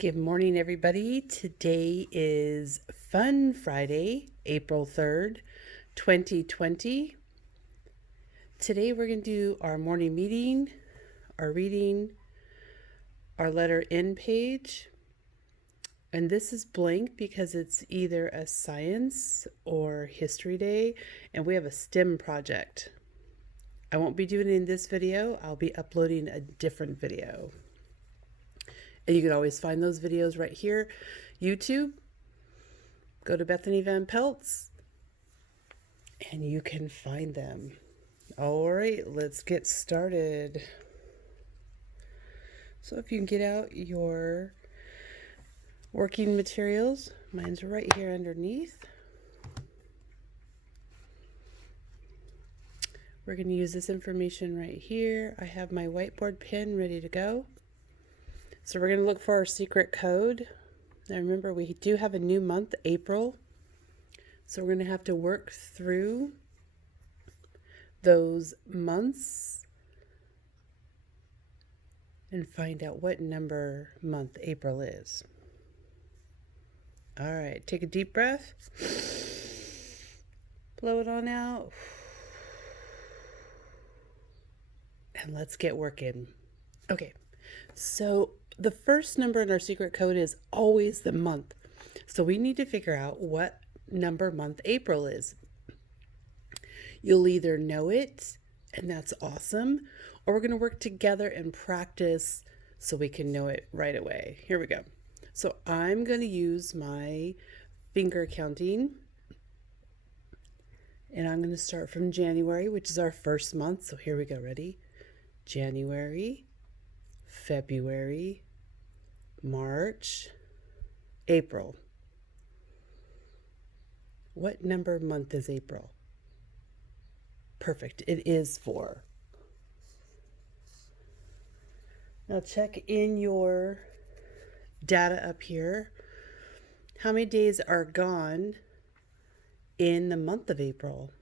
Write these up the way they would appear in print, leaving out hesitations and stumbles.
Good morning, everybody. Today is Fun Friday, April 3rd, 2020. Today we're going to do our morning meeting, our reading, our letter N page. And this is blank because it's either a science or history day, and we have a STEM project. I won't be doing it in this video. I'll be uploading a different video. And you can always find those videos right here. YouTube, go to Bethany Van Peltz, and you can find them. All right, let's get started. So if you can get out your working materials, mine's right here underneath. We're going to use this information right here. I have my whiteboard pen ready to go. So we're going to look for our secret code. Now remember, we do have a new month, April. So we're going to have to work through those months and find out what number month April is. All right, take a deep breath. Blow it on out. And let's get working. Okay, so the first number in our secret code is always the month. So we need to figure out what number month April is. You'll either know it, and that's awesome, or we're going to work together and practice so we can know it right away. Here we go. So I'm going to use my finger counting, and I'm going to start from January, which is our first month. So here we go. Ready? January, February, March, April. What number month is April? Perfect. It is 4. Now check in your data up here. How many days are gone in the month of April?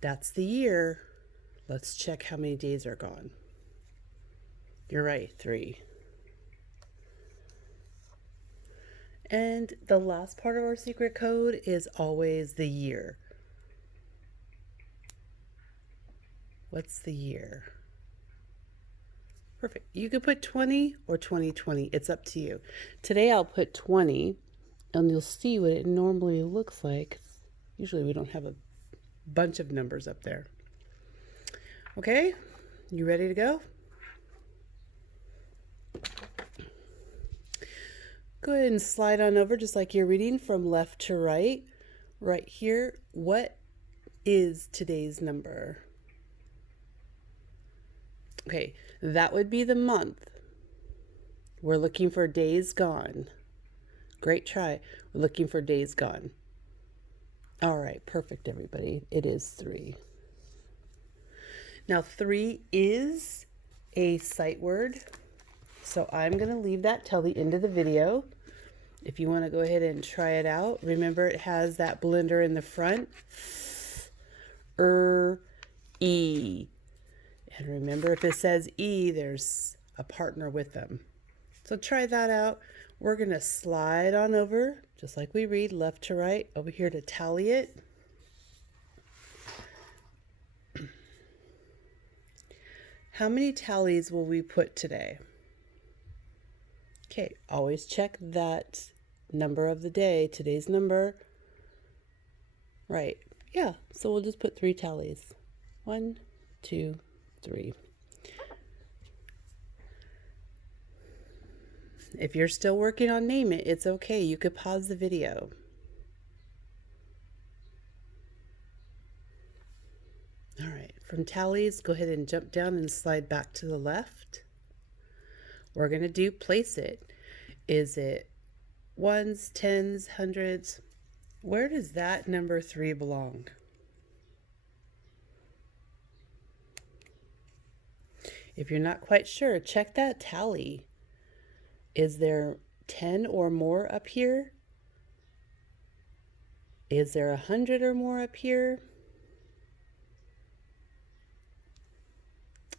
That's the year. Let's check how many days are gone. You're right, 3. And the last part of our secret code is always the year. What's the year? Perfect. You could put 20 or 2020. It's up to you. Today I'll put 20, and you'll see what it normally looks like. Usually we don't have a bunch of numbers up there. Okay, you ready to go? Go ahead and slide on over just like you're reading from left to right. Right here, what is today's number? Okay, that would be the month. We're looking for days gone. Great try. We're looking for days gone. All right, perfect, everybody. It is 3. Now, 3 is a sight word, so I'm going to leave that till the end of the video. If you want to go ahead and try it out, remember it has that blender in the front. E. And remember, if it says E, there's a partner with them. So try that out. We're going to slide on over, just like we read, left to right, over here to tally it. How many tallies will we put today? Okay, always check that number of the day, today's number. Right, yeah, so we'll just put 3 tallies. 1, 2, 3. If you're still working on name it, it's okay. You could pause the video. All right, from tallies, go ahead and jump down and slide back to the left. We're going to do place it. Is it ones, tens, hundreds? Where does that number 3 belong? If you're not quite sure, check that tally. Is there 10 or more up here? Is there 100 or more up here?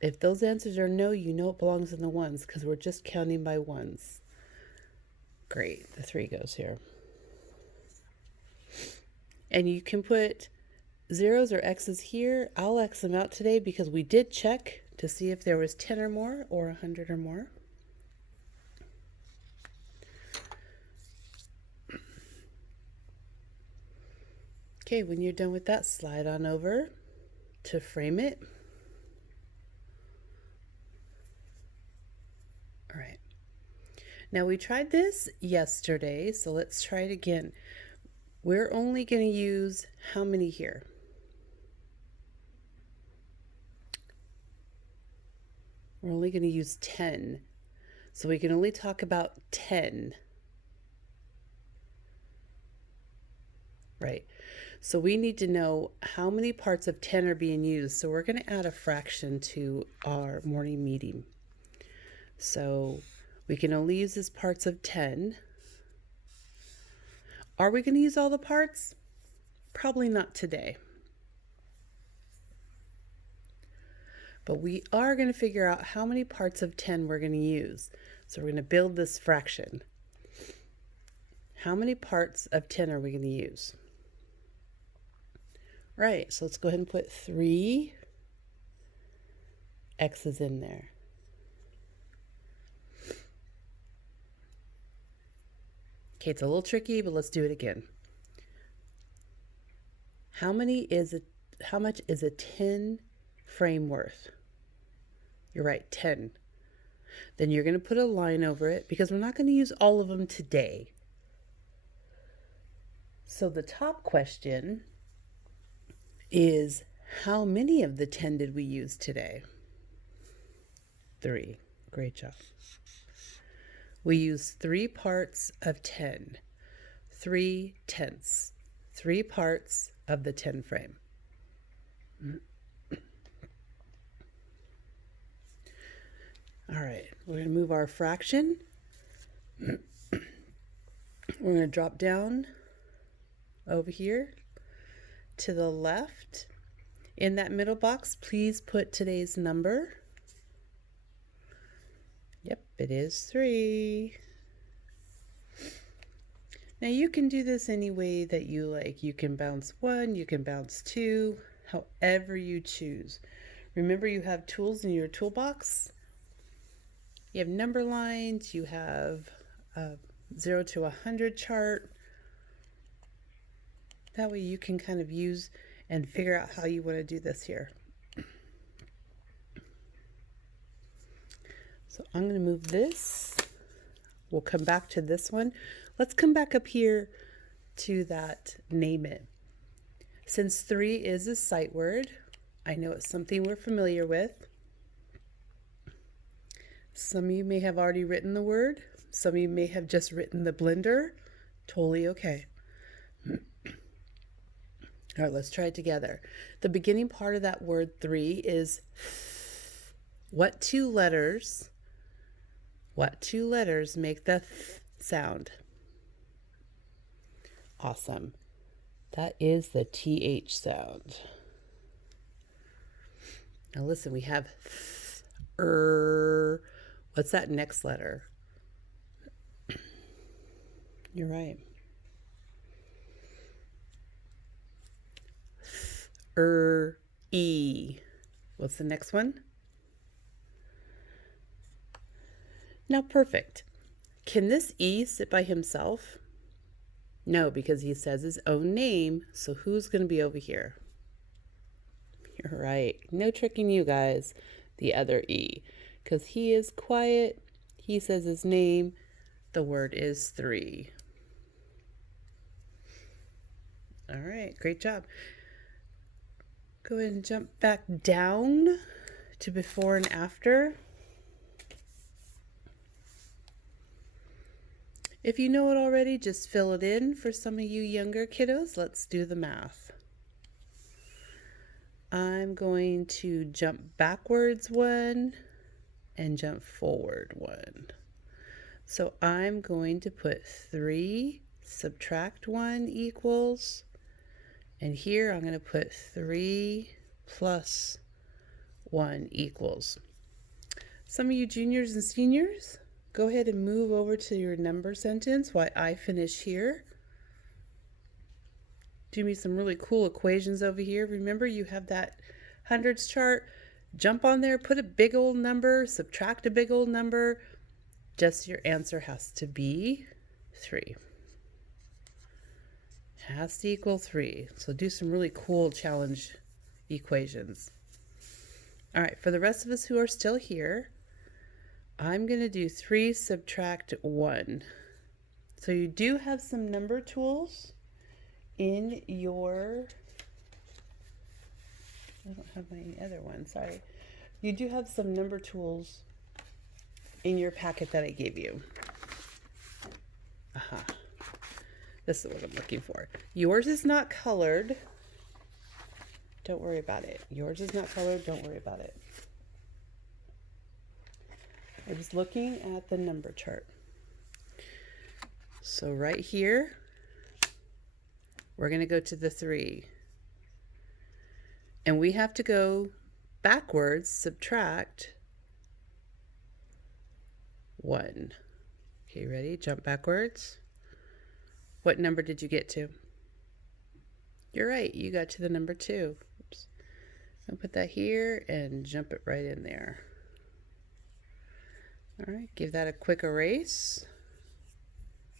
If those answers are no, you know it belongs in the ones because we're just counting by ones. Great, the 3 goes here. And you can put zeros or X's here. I'll X them out today because we did check to see if there was 10 or more or 100 or more. Okay, when you're done with that, slide on over to frame it. All right. Now we tried this yesterday, so let's try it again. We're only going to use how many here? We're only going to use 10. So we can only talk about 10. Right. So we need to know how many parts of 10 are being used. So we're going to add a fraction to our morning meeting. So we can only use as parts of 10. Are we going to use all the parts? Probably not today. But we are going to figure out how many parts of 10 we're going to use. So we're going to build this fraction. How many parts of 10 are we going to use? Right, so let's go ahead and put 3 X's in there. Okay, it's a little tricky, but let's do it again. How much is a 10 frame worth? You're right, 10. Then you're going to put a line over it because we're not going to use all of them today. So the top question is, how many of the 10 did we use today? 3. Great job. We used 3 parts of 10. 3 tenths. 3 parts of the 10 frame. All right, we're going to move our fraction. We're going to drop down over here to the left. In that middle box, please put today's number. Yep, it is 3. Now you can do this any way that you like. You can bounce 1, you can bounce 2, however you choose. Remember, you have tools in your toolbox. You have number lines, you have a 0 to 100 chart. That way you can kind of use and figure out how you want to do this here. So I'm going to move this. We'll come back to this one. Let's come back up here to that name it. Since 3 is a sight word, I know it's something we're familiar with. Some of you may have already written the word. Some of you may have just written the blender. Totally okay. All right, let's try it together. The beginning part of that word 3 is what 2 letters make the th sound? Awesome. That is the TH sound. Now listen, we have what's that next letter? You're right. E. What's the next one? Now, perfect. Can this E sit by himself? No, because he says his own name. So who's going to be over here? You're right. No tricking you guys. The other E. Because he is quiet. He says his name. The word is 3. All right. Great job. Go ahead and jump back down to before and after. If you know it already, just fill it in. For some of you younger kiddos, let's do the math. I'm going to jump backwards 1 and jump forward 1. So I'm going to put 3 subtract 1 equals, and here I'm going to put 3 plus 1 equals. Some of you juniors and seniors, go ahead and move over to your number sentence while I finish here. Do me some really cool equations over here. Remember, you have that hundreds chart. Jump on there, put a big old number, subtract a big old number. Just your answer has to be 3. Has to equal 3. So do some really cool challenge equations. All right, for the rest of us who are still here, I'm going to do 3 subtract 1. So you do have some number tools in your, I don't have my other one, sorry. You do have some number tools in your packet that I gave you. Aha. This is what I'm looking for. Yours is not colored. Don't worry about it. Yours is not colored. Don't worry about it. I was looking at the number chart. So right here, we're going to go to the 3. And we have to go backwards, subtract 1. Okay, ready? Jump backwards. What number did you get to? You're right, you got to the number 2. Oops. I'll put that here and jump it right in there. All right, give that a quick erase.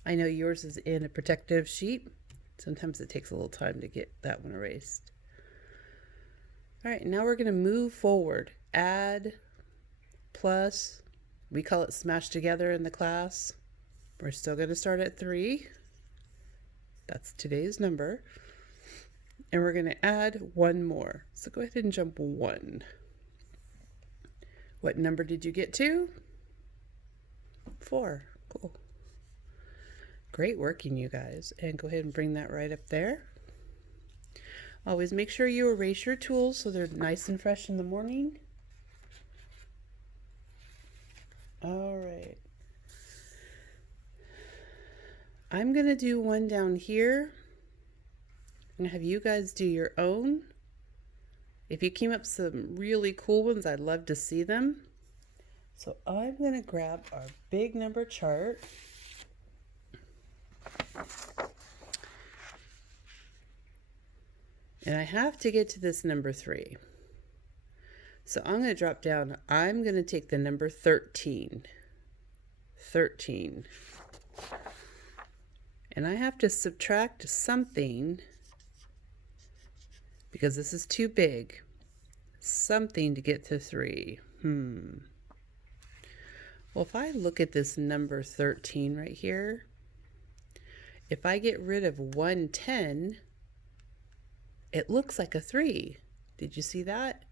I know yours is in a protective sheet. Sometimes it takes a little time to get that one erased. All right, now we're going to move forward. Add, plus, we call it smash together in the class. We're still going to start at 3. That's today's number. And we're going to add 1 more. So go ahead and jump 1. What number did you get to? 4. Cool. Great working, you guys. And go ahead and bring that right up there. Always make sure you erase your tools so they're nice and fresh in the morning. All right. I'm going to do one down here. I'm going to have you guys do your own. If you came up with some really cool ones, I'd love to see them. So I'm going to grab our big number chart. And I have to get to this number 3. So I'm going to drop down. I'm going to take the number 13. 13. And I have to subtract something because this is too big. Something to get to 3. Well, if I look at this number 13 right here, if I get rid of 110, it looks like a 3. Did you see that?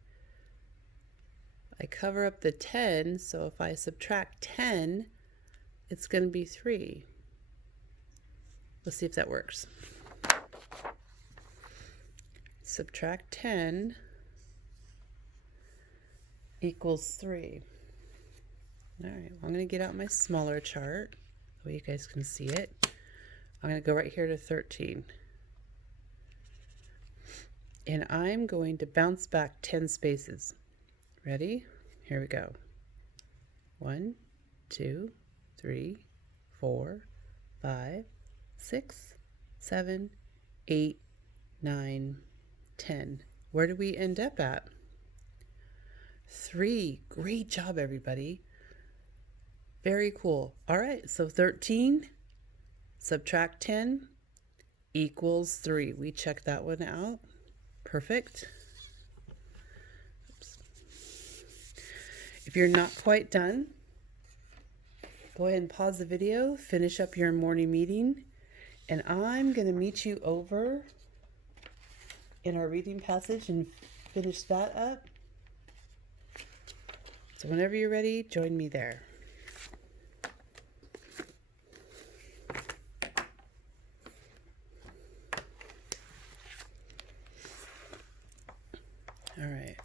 I cover up the 10, so if I subtract 10, it's going to be 3. Let's see if that works. Subtract 10 equals 3. All right, well, I'm going to get out my smaller chart so you guys can see it. I'm going to go right here to 13. And I'm going to bounce back 10 spaces. Ready? Here we go. 1, 2, 3, 4, 5, 6, 7, 8, 9, 10. Where do we end up at? 3. Great job, everybody. Very cool. All right, so 13 subtract 10 equals 3. We checked that one out. Perfect. Oops. If you're not quite done, go ahead and pause the video, finish up your morning meeting, and I'm going to meet you over in our reading passage and finish that up. So whenever you're ready, join me there. All right,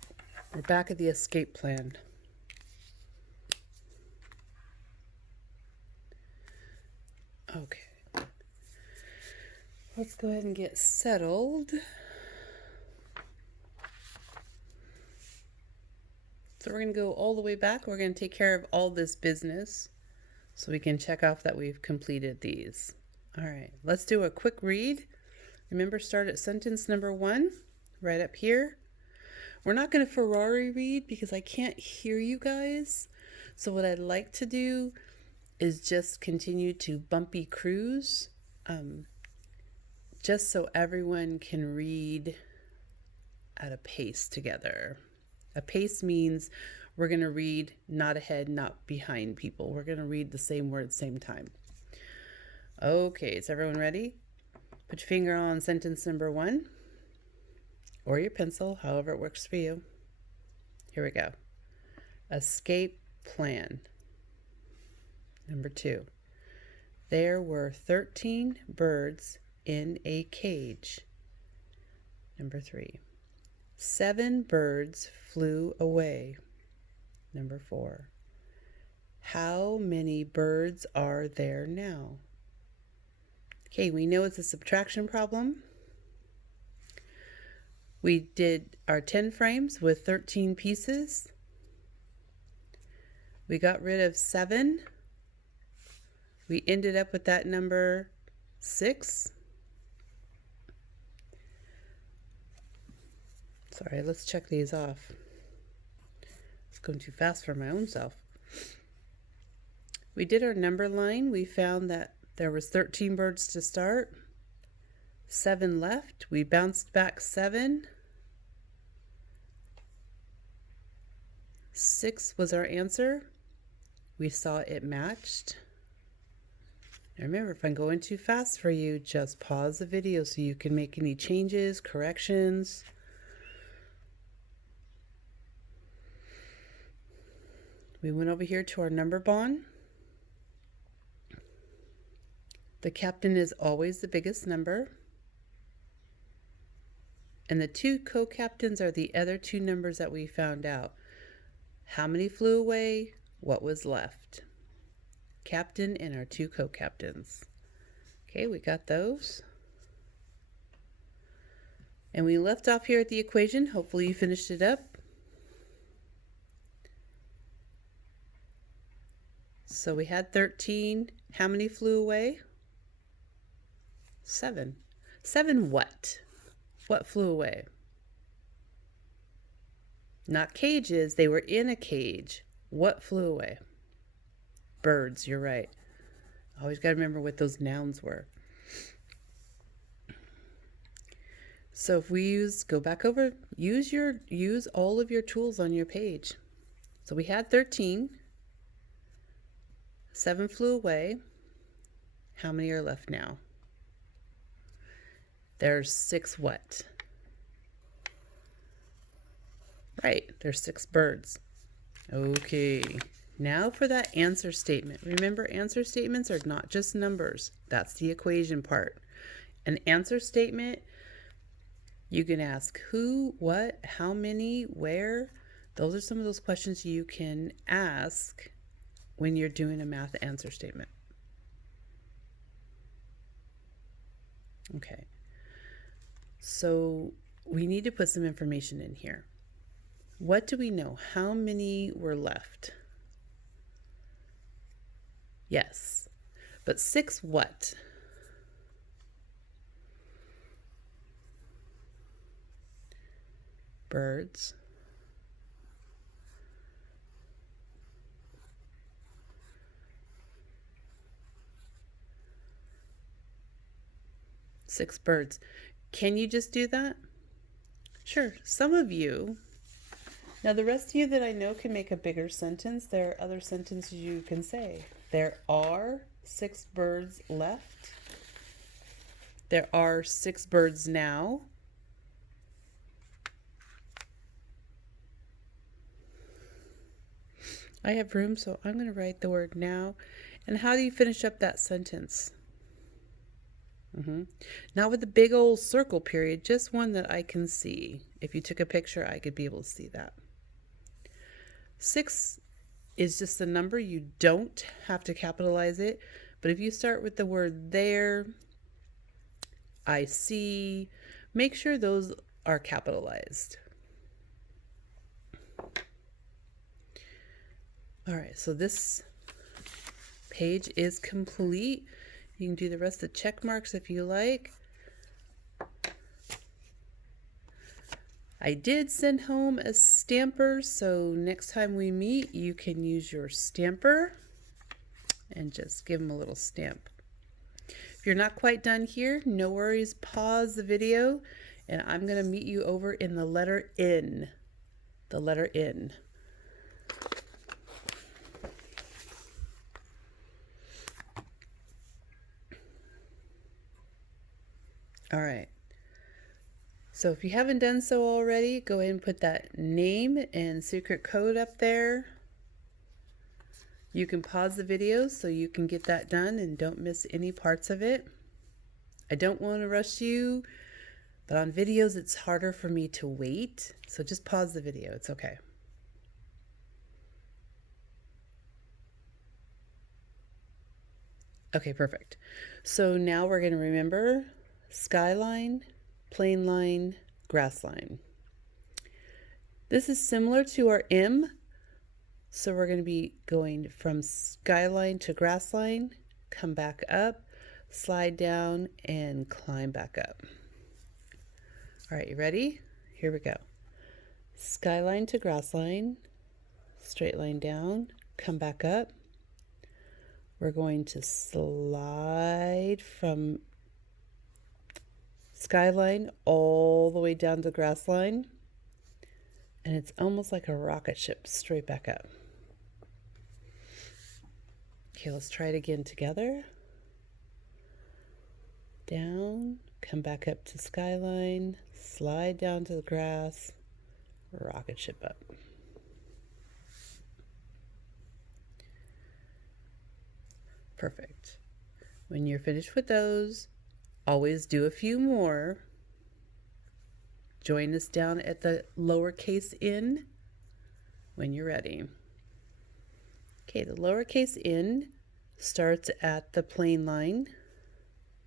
we're back at the escape plan. Okay, let's go ahead and get settled. So we're going to go all the way back. We're going to take care of all this business so we can check off that we've completed these. All right, let's do a quick read. Remember, start at sentence number 1, right up here. We're not going to Ferrari read because I can't hear you guys. So what I'd like to do is just continue to bumpy cruise, just so everyone can read at a pace together. A pace means we're going to read not ahead, not behind people. We're going to read the same word, same time. Okay, is everyone ready? Put your finger on sentence number 1 or your pencil, however it works for you. Here we go. Escape plan. Number 2. There were 13 birds in a cage. Number 3. 7 birds flew away. Number 4. How many birds are there now? Okay, we know it's a subtraction problem. We did our 10 frames with 13 pieces. We got rid of 7. We ended up with that number 6. Sorry, let's check these off. It's going too fast for my own self. We did our number line. We found that there was 13 birds to start. 7 left. We bounced back 7. 6 was our answer. We saw it matched. Now remember, if I'm going too fast for you, just pause the video so you can make any changes, corrections. We went over here to our number bond. The captain is always the biggest number. And the 2 co-captains are the other 2 numbers that we found out. How many flew away? What was left? Captain and our 2 co-captains. Okay, we got those. And we left off here at the equation. Hopefully you finished it up. So we had 13. How many flew away? 7. 7 what? What flew away? Not cages. They were in a cage. What flew away? Birds, you're right. Always got to remember what those nouns were. So if we go back over, use all of your tools on your page. So we had 13. 7 flew away. How many are left now? There's 6 what? Right, there's 6 birds. Okay, now for that answer statement. Remember, answer statements are not just numbers. That's the equation part. An answer statement, you can ask who, what, how many, where. Those are some of those questions you can ask when you're doing a math answer statement. Okay, so we need to put some information in here. What do we know? How many were left? Yes, but 6 what? Birds. Six birds. Can you just do that? Sure, some of you. Now the rest of you that I know can make a bigger sentence. There are other sentences you can say. There are 6 birds left. There are 6 birds now. I have room, so I'm going to write the word now. And how do you finish up that sentence? Not with the big old circle period, just one that I can see. If you took a picture, I could be able to see that. 6 is just a number. You don't have to capitalize it. But if you start with the word there, I see, make sure those are capitalized. All right, so this page is complete. You can do the rest of the check marks if you like. I did send home a stamper, so next time we meet, you can use your stamper and just give them a little stamp. If you're not quite done here, no worries, pause the video, and I'm going to meet you over in the letter N. The letter N. All right. So if you haven't done so already, go ahead and put that name and secret code up there. You can pause the video so you can get that done and don't miss any parts of it. I don't want to rush you, but on videos it's harder for me to wait. So just pause the video. It's okay. Okay, perfect. So now we're going to remember skyline, plain line, grass line. This is similar to our M. So we're going to be going from skyline to grass line, come back up, slide down, and climb back up. All right, you ready? Here we go. Skyline to grass line, straight line down, come back up. We're going to slide from skyline all the way down to grass line, and it's almost like a rocket ship straight back up. Okay, let's try it again together. Down, come back up to skyline, slide down to the grass, rocket ship up. Perfect. When you're finished with those, always do a few more. Join us down at the lowercase n when you're ready. Okay, the lowercase n starts at the plain line.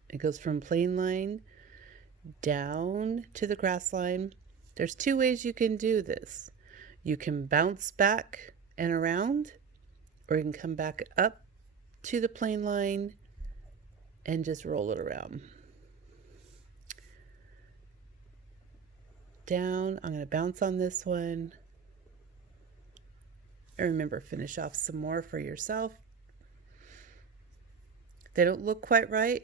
It goes from plain line down to the grass line. There's two ways you can do this. You can bounce back and around, or you can come back up to the plain line and just roll it around. Down, I'm going to bounce on this one. And remember, finish off some more for yourself. They don't look quite right.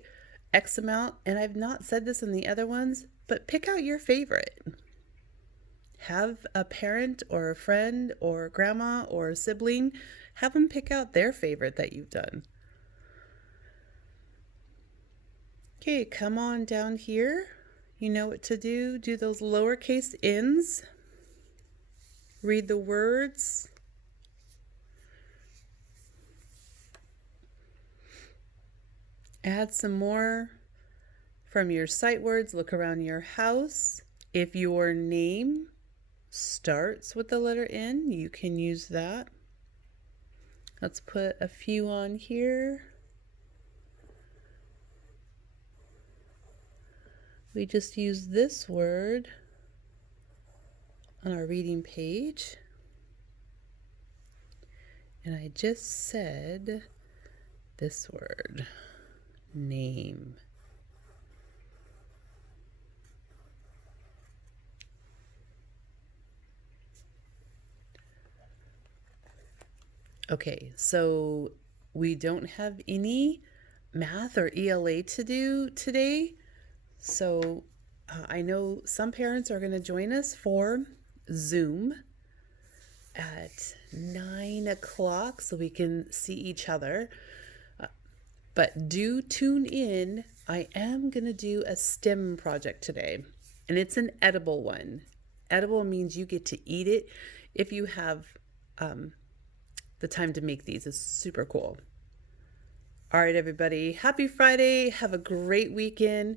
X amount, and I've not said this in the other ones, but pick out your favorite. Have a parent or a friend or a grandma or a sibling, have them pick out their favorite that you've done. Okay, come on down here. You know what to do. Do those lowercase n's. Read the words. Add some more from your sight words. Look around your house. If your name starts with the letter N, you can use that. Let's put a few on here. We just use this word on our reading page. And I just said this word, name. Okay, so we don't have any math or ELA to do today. So I know some parents are going to join us for Zoom at 9 o'clock so we can see each other. But do tune in. I am going to do a STEM project today, and it's an edible one. Edible means you get to eat it if you have the time to make these. It's super cool. All right, everybody. Happy Friday. Have a great weekend.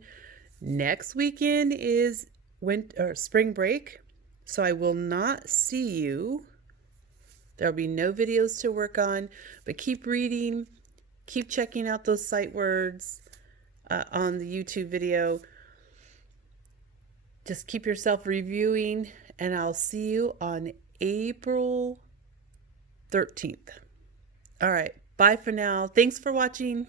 Next weekend is spring break, so I will not see you. There will be no videos to work on, but keep reading, keep checking out those sight words on the YouTube video. Just keep yourself reviewing, and I'll see you on April 13th. All right. Bye for now. Thanks for watching.